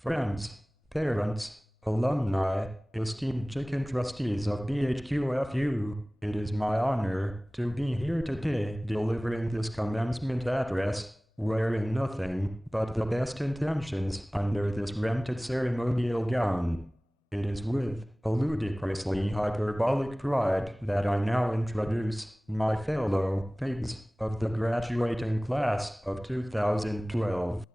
friends, parents, alumni, esteemed chicken trustees of BHQFU, it is my honor to be here today delivering this commencement address, wearing nothing but the best intentions under this rented ceremonial gown. It is with a ludicrously hyperbolic pride that I now introduce my fellow pigs of the graduating class of 2012.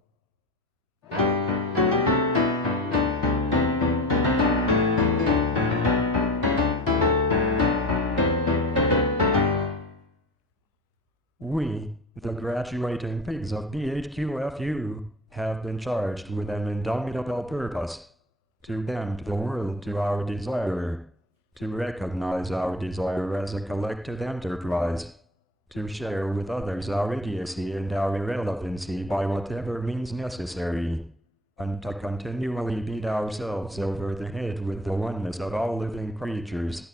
We, the graduating pigs of BHQFU, have been charged with an indomitable purpose: to bend the world to our desire, to recognize our desire as a collective enterprise, to share with others our idiocy and our irrelevancy by whatever means necessary, and to continually beat ourselves over the head with the oneness of all living creatures.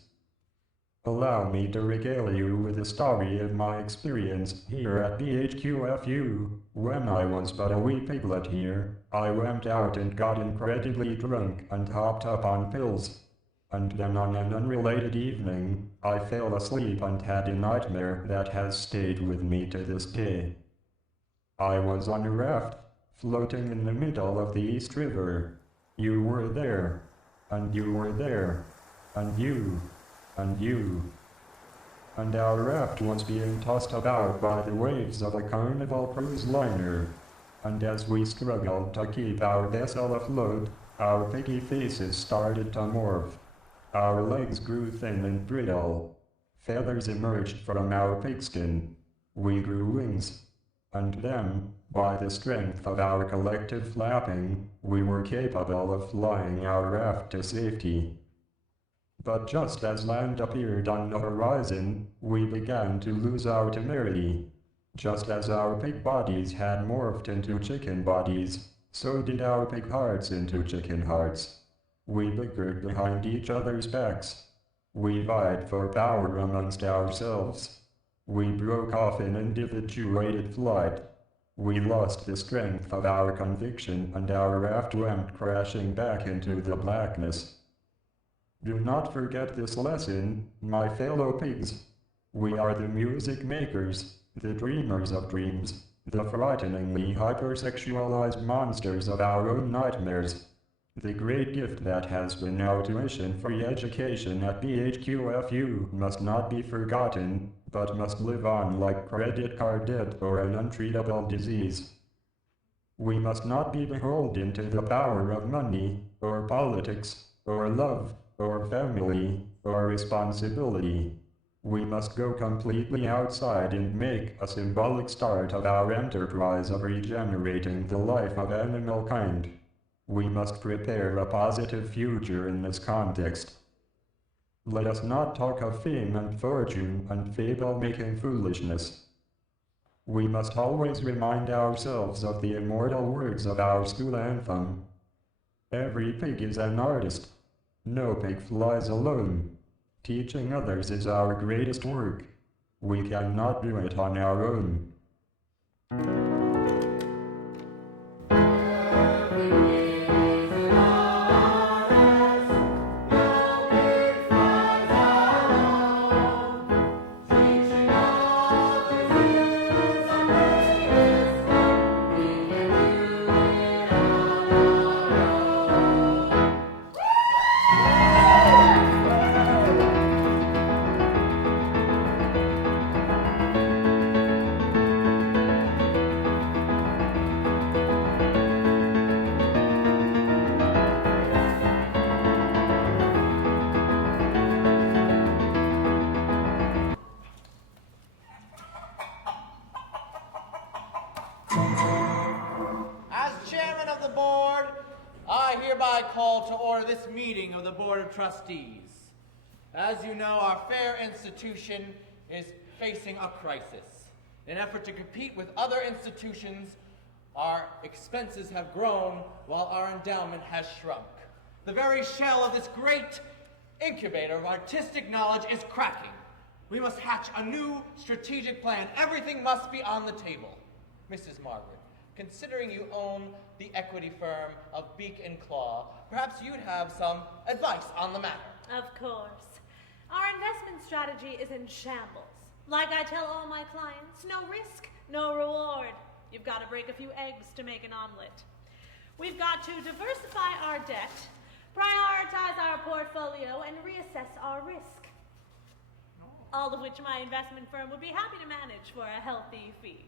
Allow me to regale you with a story of my experience here at BHQFU. When I was but a wee piglet here, I went out and got incredibly drunk and hopped up on pills. And then on an unrelated evening, I fell asleep and had a nightmare that has stayed with me to this day. I was on a raft, floating in the middle of the East River. You were there, and you were there, and you, and you. And our raft was being tossed about by the waves of a Carnival cruise liner. And as we struggled to keep our vessel afloat, our piggy faces started to morph. Our legs grew thin and brittle. Feathers emerged from our pigskin. We grew wings. And then, by the strength of our collective flapping, we were capable of flying our raft to safety. But just as land appeared on the horizon, we began to lose our temerity. Just as our pig bodies had morphed into chicken bodies, so did our pig hearts into chicken hearts. We bickered behind each other's backs. We vied for power amongst ourselves. We broke off in individuated flight. We lost the strength of our conviction and our raft went crashing back into the blackness. Do not forget this lesson, my fellow pigs. We are the music makers, the dreamers of dreams, the frighteningly hypersexualized monsters of our own nightmares. The great gift that has been our tuition-free education at BHQFU must not be forgotten, but must live on like credit card debt or an untreatable disease. We must not be beholden to the power of money, or politics, or love, or family, or responsibility. We must go completely outside and make a symbolic start of our enterprise of regenerating the life of animal kind. We must prepare a positive future in this context. Let us not talk of fame and fortune and fable-making foolishness. We must always remind ourselves of the immortal words of our school anthem. Every pig is an artist. No pig flies alone. Teaching others is our greatest work. We cannot do it on our own. I hereby call to order this meeting of the Board of Trustees. As you know, our fair institution is facing a crisis. In an effort to compete with other institutions, our expenses have grown while our endowment has shrunk. The very shell of this great incubator of artistic knowledge is cracking. We must hatch a new strategic plan. Everything must be on the table. Mrs. Margaret, Considering you own the equity firm of Beak and Claw, perhaps you'd have some advice on the matter. Of course. Our investment strategy is in shambles. Like I tell all my clients, no risk, no reward. You've got to break a few eggs to make an omelet. We've got to diversify our debt, prioritize our portfolio, and reassess our risk. All of which my investment firm would be happy to manage for a healthy fee.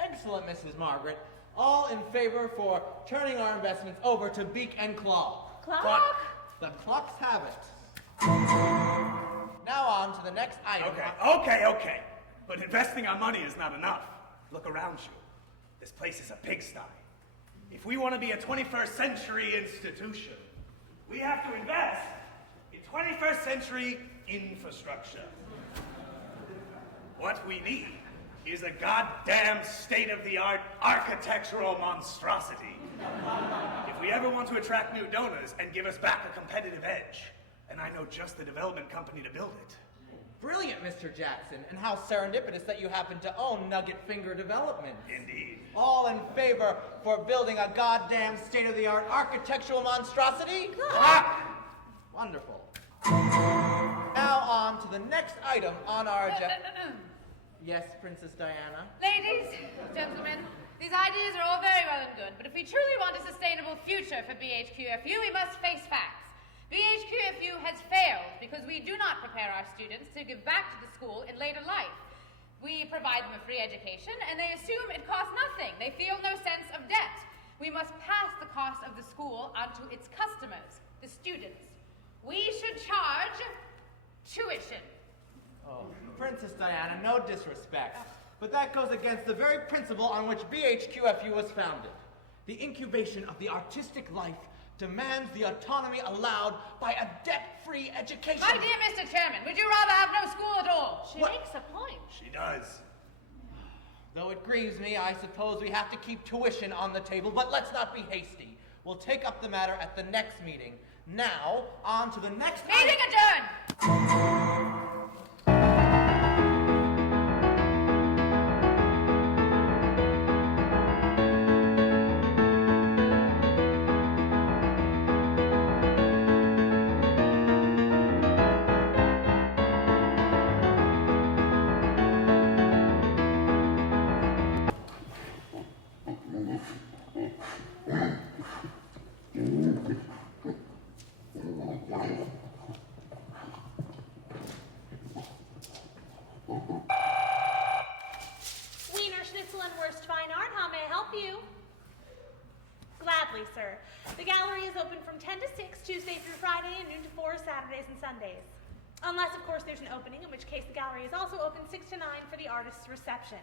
Excellent, Mrs. Margaret. All in favor for turning our investments over to Beak and Claw. Clock? The clocks have it. Now on to the next item. Okay. But investing our money is not enough. Look around you. This place is a pigsty. If we want to be a 21st century institution, we have to invest in 21st century infrastructure. What we need is a goddamn state-of-the-art architectural monstrosity. If we ever want to attract new donors and give us back a competitive edge, and I know just the development company to build it. Brilliant, Mr. Jackson, and how serendipitous that you happen to own Nugget Finger Development. Indeed. All in favor for building a goddamn state-of-the-art architectural monstrosity? Wonderful. Now on to the next item on our agenda. Yes, Princess Diana? Ladies, gentlemen, these ideas are all very well and good, but if we truly want a sustainable future for BHQFU, we must face facts. BHQFU has failed because we do not prepare our students to give back to the school in later life. We provide them a free education, and they assume it costs nothing. They feel no sense of debt. We must pass the cost of the school onto its customers, the students. We should charge tuition. Oh, Princess Diana, no disrespect, but that goes against the very principle on which BHQFU was founded. The incubation of the artistic life demands the autonomy allowed by a debt-free education. My dear Mr. Chairman, would you rather have no school at all? She makes a point. She does. Though it grieves me, I suppose we have to keep tuition on the table, but let's not be hasty. We'll take up the matter at the next meeting. Now, on to the next Meeting adjourned! Wiener Schnitzel and Wurst Fine Art, how may I help you? Gladly, sir. The gallery is open from 10 to 6, Tuesday through Friday, and noon to 4, Saturdays and Sundays. Unless, of course, there's an opening, in which case the gallery is also open 6 to 9 for the artist's reception.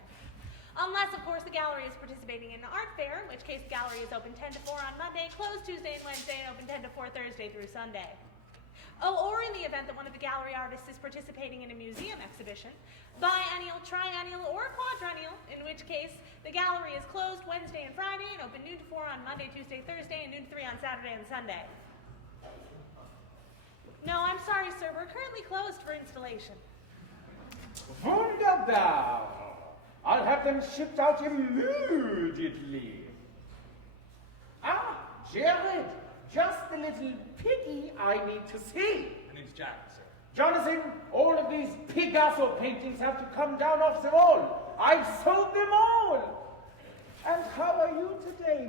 Unless, of course, the gallery is participating in an art fair, in which case the gallery is open 10 to 4 on Monday, closed Tuesday and Wednesday, and open 10 to 4 Thursday through Sunday. Oh, or in the event that one of the gallery artists is participating in a museum exhibition, biennial, triennial, or quadrennial, in which case the gallery is closed Wednesday and Friday and open noon to 4 on Monday, Tuesday, Thursday, and noon to 3 on Saturday and Sunday. No, I'm sorry, sir. We're currently closed for installation. Wunderbar! I'll have them shipped out immediately. Ah, Jared, just the little piggy I need to see. My name's Jack, sir. Jonathan, all of these Picasso paintings have to come down off the wall. I've sold them all. And how are you today,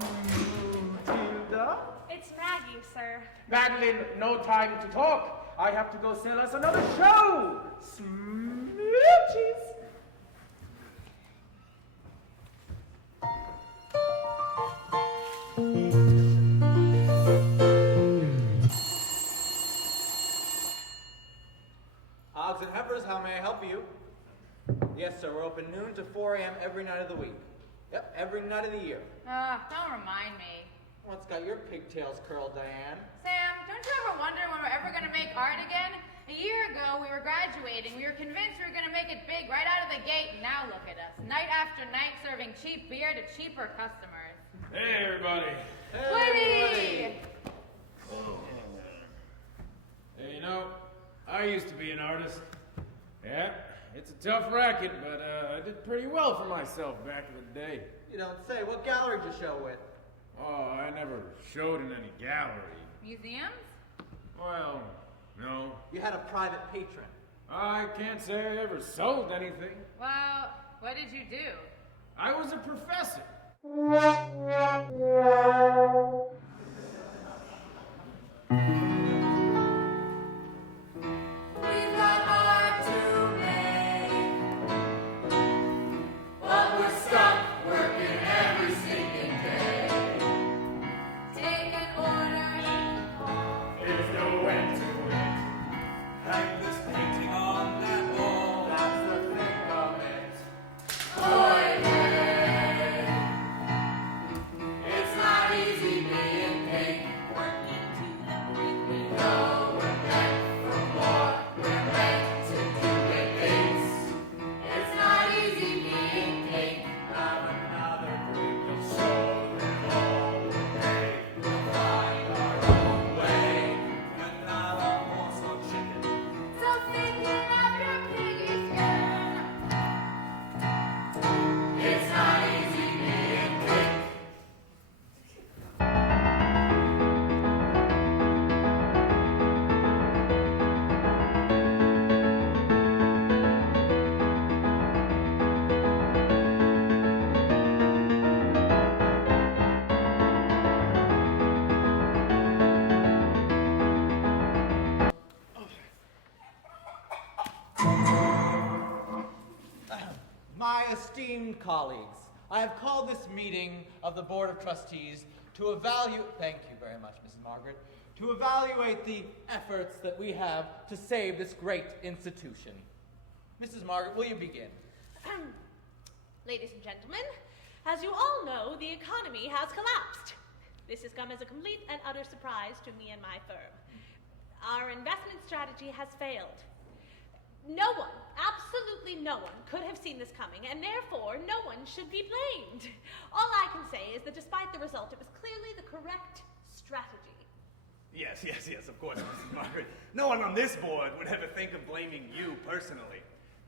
Matilda? It's Maggie, sir. Madeline, no time to talk. I have to go sell us another show. Smooches. Hogs and Heifers, how may I help you? Yes, sir, we're open noon to 4 a.m. every night of the week. Yep, every night of the year. Don't remind me. What's got your pigtails curled, Diane? Sam, don't you ever wonder when we're ever going to make art again? A year ago, we were graduating. We were convinced we were going to make it big right out of the gate, and now look at us. Night after night, serving cheap beer to cheaper customers. Hey, everybody. Woody! Hey, you know, I used to be an artist. Yeah, it's a tough racket, but I did pretty well for myself back in the day. You don't say. What gallery did you show with? Oh, I never showed in any gallery. Museums? Well, no. You had a private patron. I can't say I ever sold anything. Well, what did you do? I was a professor. We've got art to make, but we're stuck working every single day. Take an order. There's no end to it. Hang this painting on that wall. That's the thing of it. Boy, hey, it's not easy being pink. Working to the brink, we know we're meant for more. We're meant to do big things. It's not easy being pink. Have another drink of soul and all will pay. We'll find our own way. Another horse or chicken. So thinking of your piggy skin. It's not easy being pink. My esteemed colleagues, I have called this meeting of the Board of Trustees to evaluate, thank you very much, Mrs. Margaret, to evaluate the efforts that we have to save this great institution. Mrs. Margaret, will you begin? Ladies and gentlemen, as you all know, the economy has collapsed. This has come as a complete and utter surprise to me and my firm. Our investment strategy has failed. No one, absolutely no one, could have seen this coming, and therefore no one should be blamed. All I can say is that despite the result, it was clearly the correct strategy. Yes, of course, Mrs. Margaret. No one on this board would ever think of blaming you personally.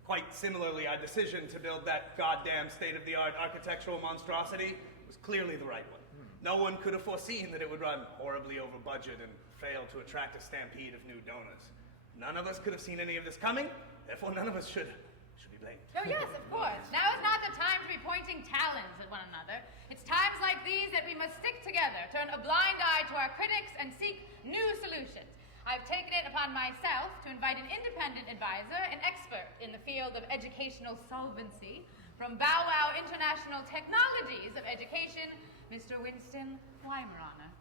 Quite similarly, our decision to build that goddamn state-of-the-art architectural monstrosity was clearly the right one. No one could have foreseen that it would run horribly over budget and fail to attract a stampede of new donors. None of us could have seen any of this coming, therefore none of us should be blamed. Oh yes, of course. Now is not the time to be pointing talons at one another. It's times like these that we must stick together, turn a blind eye to our critics, and seek new solutions. I've taken it upon myself to invite an independent advisor, an expert in the field of educational solvency, from Bow Wow International Technologies of Education, Mr. Winston Weimaraner.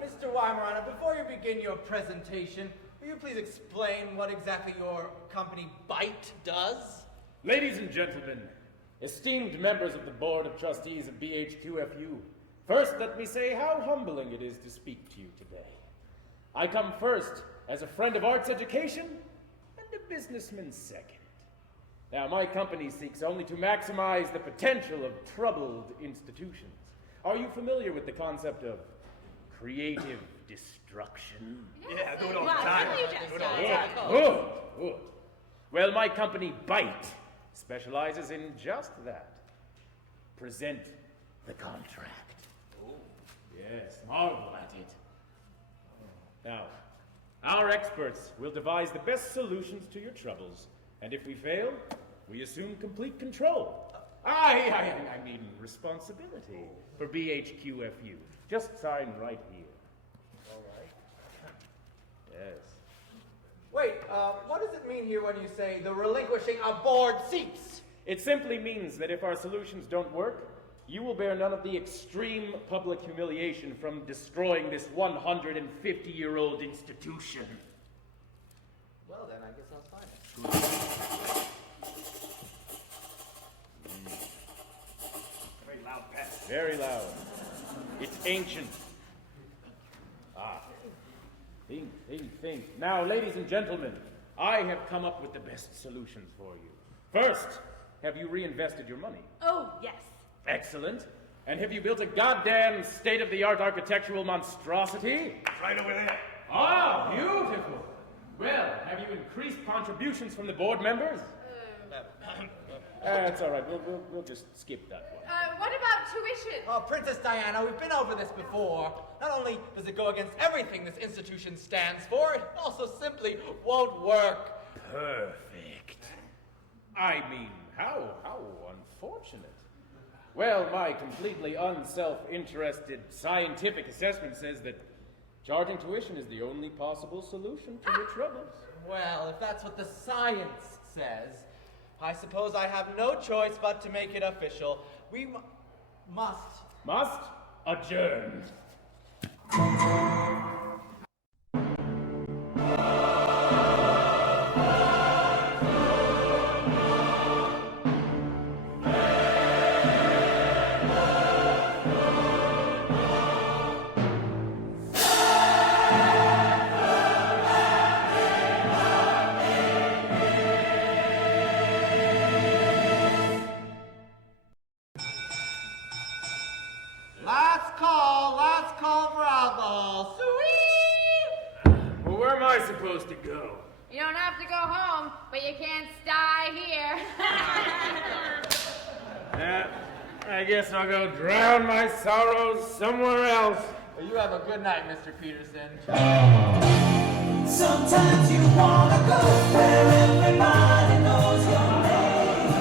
Mr. Weimaraner, before you begin your presentation, will you please explain what exactly your company BITE does? Ladies and gentlemen, esteemed members of the Board of Trustees of BHQFU, first let me say how humbling it is to speak to you today. I come first as a friend of arts education and a businessman second. Now, my company seeks only to maximize the potential of troubled institutions. Are you familiar with the concept of creative destruction? Yeah, I do it all the Wow, time. really just Do it all the started. time. Good. Well, my company, BITE, specializes in just that. Present the contract. Oh. Yes, marvel at it. Now, our experts will devise the best solutions to your troubles, and if we fail, we assume complete control. I mean responsibility for BHQFU. Just sign right here. All right. Yes. Wait, what does it mean here when you say the relinquishing of board seats? It simply means that if our solutions don't work, you will bear none of the extreme public humiliation from destroying this 150-year-old institution. Well then, I guess I'll sign it. Very loud pen. Very loud. It's ancient. Think. Now, ladies and gentlemen, I have come up with the best solutions for you. First, have you reinvested your money? Oh, yes. Excellent. And have you built a goddamn state-of-the-art architectural monstrosity? It's right over there. Ah, beautiful. Well, have you increased contributions from the board members? It's all right. We'll just skip that one. What about tuition? Oh, Princess Diana, we've been over this before. Not only does it go against everything this institution stands for, it also simply won't work. Perfect. I mean, how unfortunate. Well, my completely unself-interested scientific assessment says that charging tuition is the only possible solution to your troubles. Well, if that's what the science says, I suppose I have no choice but to make it official. We must. Must adjourn. Last call for alcohol. Sweet! Well, where am I supposed to go? You don't have to go home, but you can't stay here. I guess I'll go drown my sorrows somewhere else. Well, you have a good night, Mr. Peterson. Sometimes you wanna go where everybody knows your name.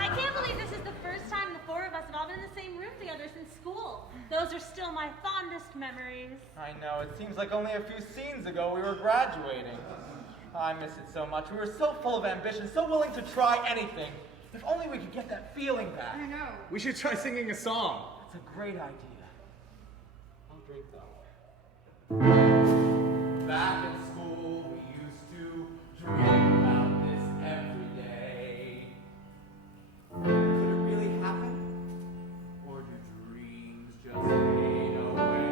I can't believe this is the first time the four of us have all been in the same room together since school. Those are still my fondest memories. I know, it seems like only a few scenes ago we were graduating. I miss it so much. We were so full of ambition, so willing to try anything. If only we could get that feeling back. I know. We should try singing a song. It's a great idea. I'll drink though. Back in school, we used to dream about this every day. Could it really happen? Or do dreams just fade away?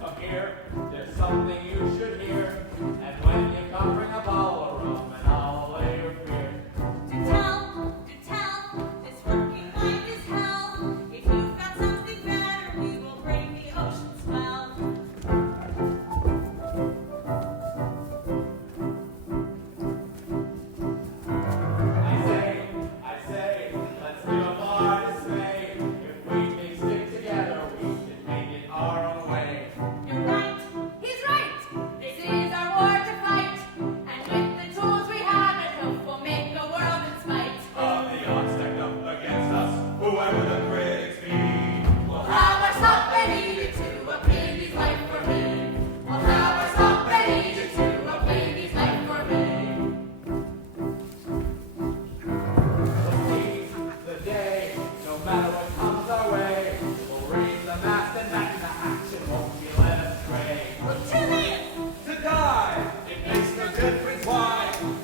Come here, there's something you should hear. And when you come, bring a bottle of rum and I'll allay your fear. Do tell, this working life is hell. If you've got something better, we will bring the ocean swell. I say, let's do a bar display. If we can stick together, we can make it our own way. You're right. He's right. This is our war to fight. And with the tools we have, I hope we'll make a world in spite. Of the odds stacked up against us, whoever the critics be. We'll have our stop ready to a baby's life for me. We'll have our stop ready to a baby's life for me. Seize the day, no matter what comes our way. We'll raise the mast and back into action, won't be led astray. To live, To die, it makes no difference why.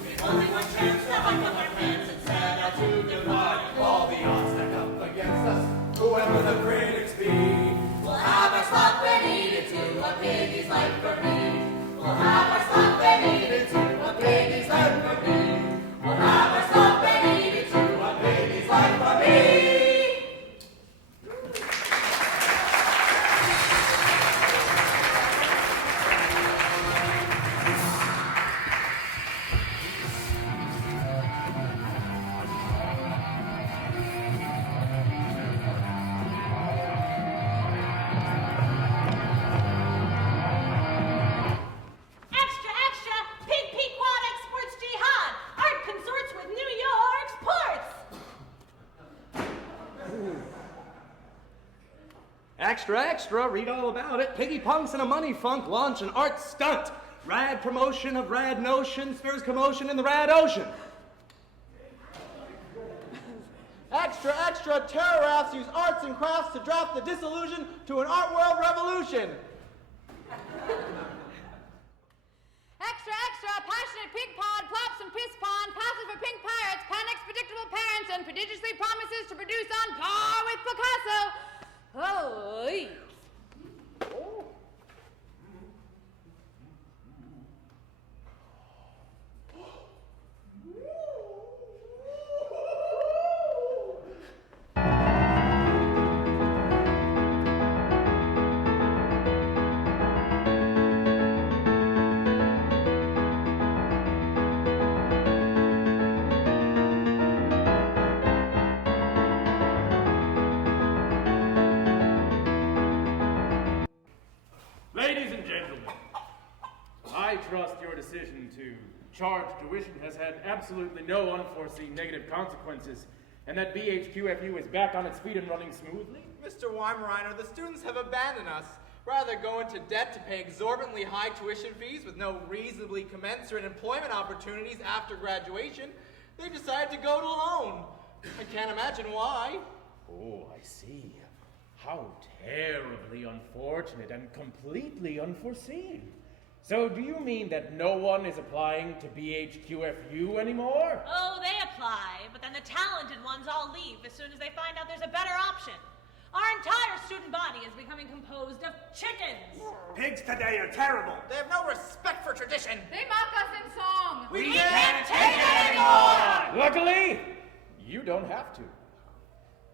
there's only one chance to hike up our pants and set out to divide. All the odds stacked up against us, whoever the critics be. We'll have our stop ready to a baby's life for me. We'll have our stop ready to a baby's life for me. We'll have our stop ready to a baby's life for me. extra, extra, Pig Pequod Exports Jihad. Art consorts with New York's ports. Extra, extra, read all about it. Piggy Punks and a Money Funk launch an art stunt. Rad promotion of rad notions, stirs commotion in the rad ocean. Extra, extra, terror rafts use arts and crafts to draft the disillusion to an art world revolution. Extra, extra. extra, passionate pig pod, plops and piss pond, passes for pink pirates, panics predictable parents, and prodigiously promises to produce on par with Picasso. Oh, Ladies and gentlemen, I trust your decision to charge tuition has had absolutely no unforeseen negative consequences, and that BHQFU is back on its feet and running smoothly. Mr. Weimaraner, the students have abandoned us. Rather than go into debt to pay exorbitantly high tuition fees with no reasonably commensurate employment opportunities after graduation, they decided to go it alone. I can't imagine why. Oh, I see. How terribly unfortunate and completely unforeseen. So do you mean that no one is applying to BHQFU anymore? Oh, they apply, but then the talented ones all leave as soon as they find out there's a better option. Our entire student body is becoming composed of chickens. Pigs today are terrible. They have no respect for tradition. they mock us in song. We can't take it anymore! Luckily, you don't have to.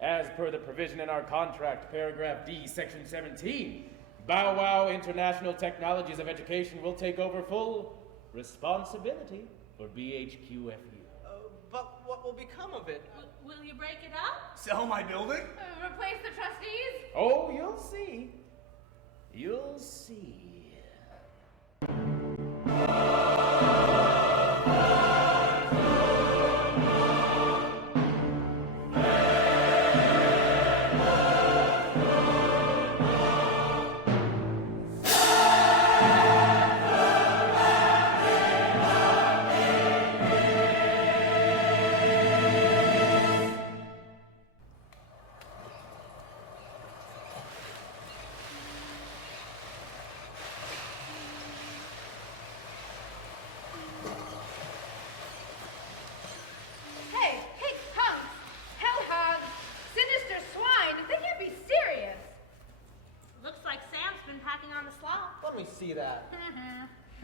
As per the provision in our contract, paragraph D, section 17, Bow Wow International Technologies of Education will take over full responsibility for BHQFU. But what will become of it? Will you break it up? Sell my building? Replace the trustees? Oh, you'll see. You'll see. Hey, punks, hellhogs, sinister swine, they can't be serious. Looks like Sam's been packing on the slop. Let me see that.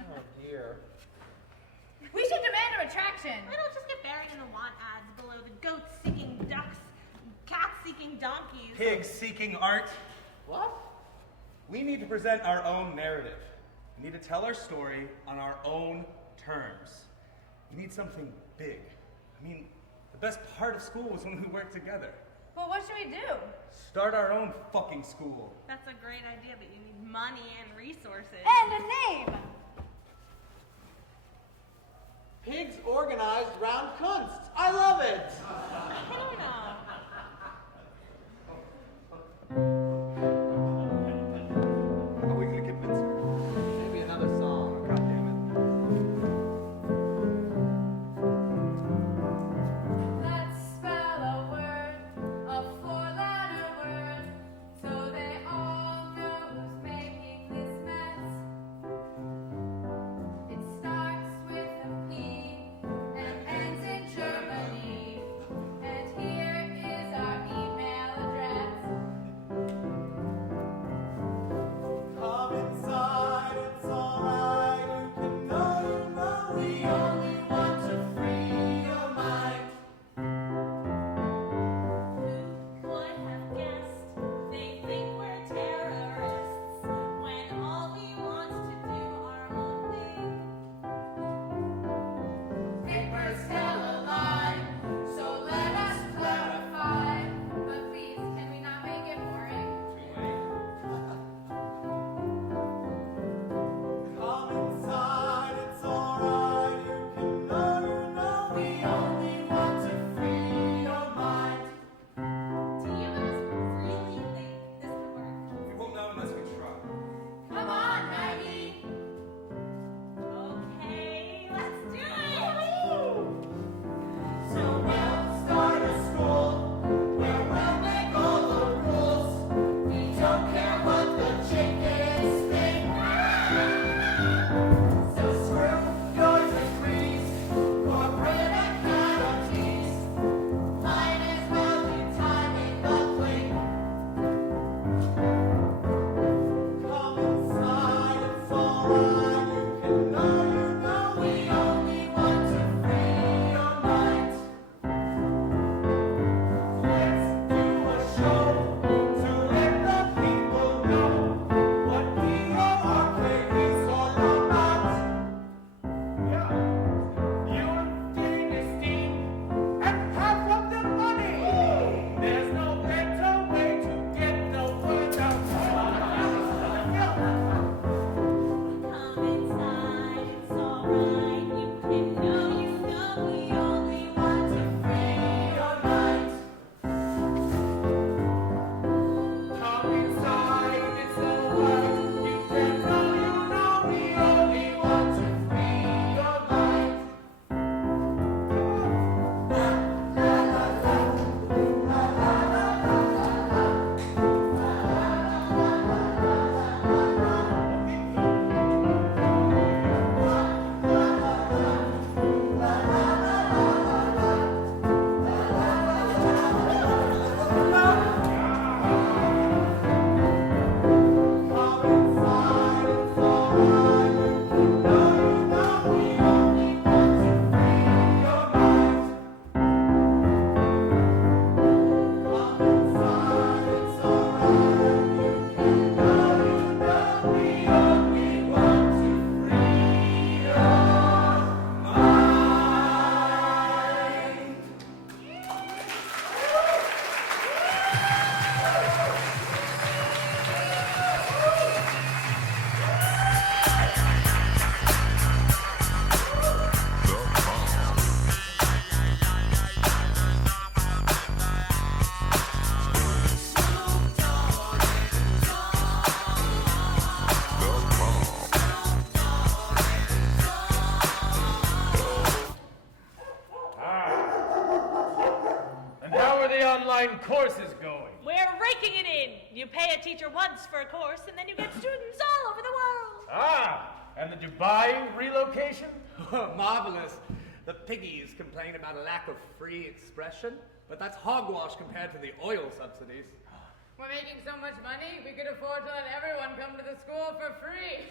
Oh dear. We should demand a retraction. Why don't just get buried in the want ads below the goats seeking ducks, cats seeking donkeys? Pigs seeking art. What? We need to present our own narrative. We need to tell our story on our own terms. We need something big. I mean, the best part of school was when we worked together. Well, what should we do? Start our own fucking school. That's a great idea, but you need money and resources. And a name. Pigs organized round Kunst. I love it. I don't know. How are we gonna convince her? Maybe another song. God damn it. Let's spell a word, a four-letter word, so they all know who's making this mess. It starts with a P and ends in Germany, and here We're raking it in. You pay a teacher once for a course, and then you get students all over the world. Ah, and the Dubai relocation? Marvelous. The piggies complain about a lack of free expression, but that's hogwash compared to the oil subsidies. We're making so much money, we could afford to let everyone come to the school for free.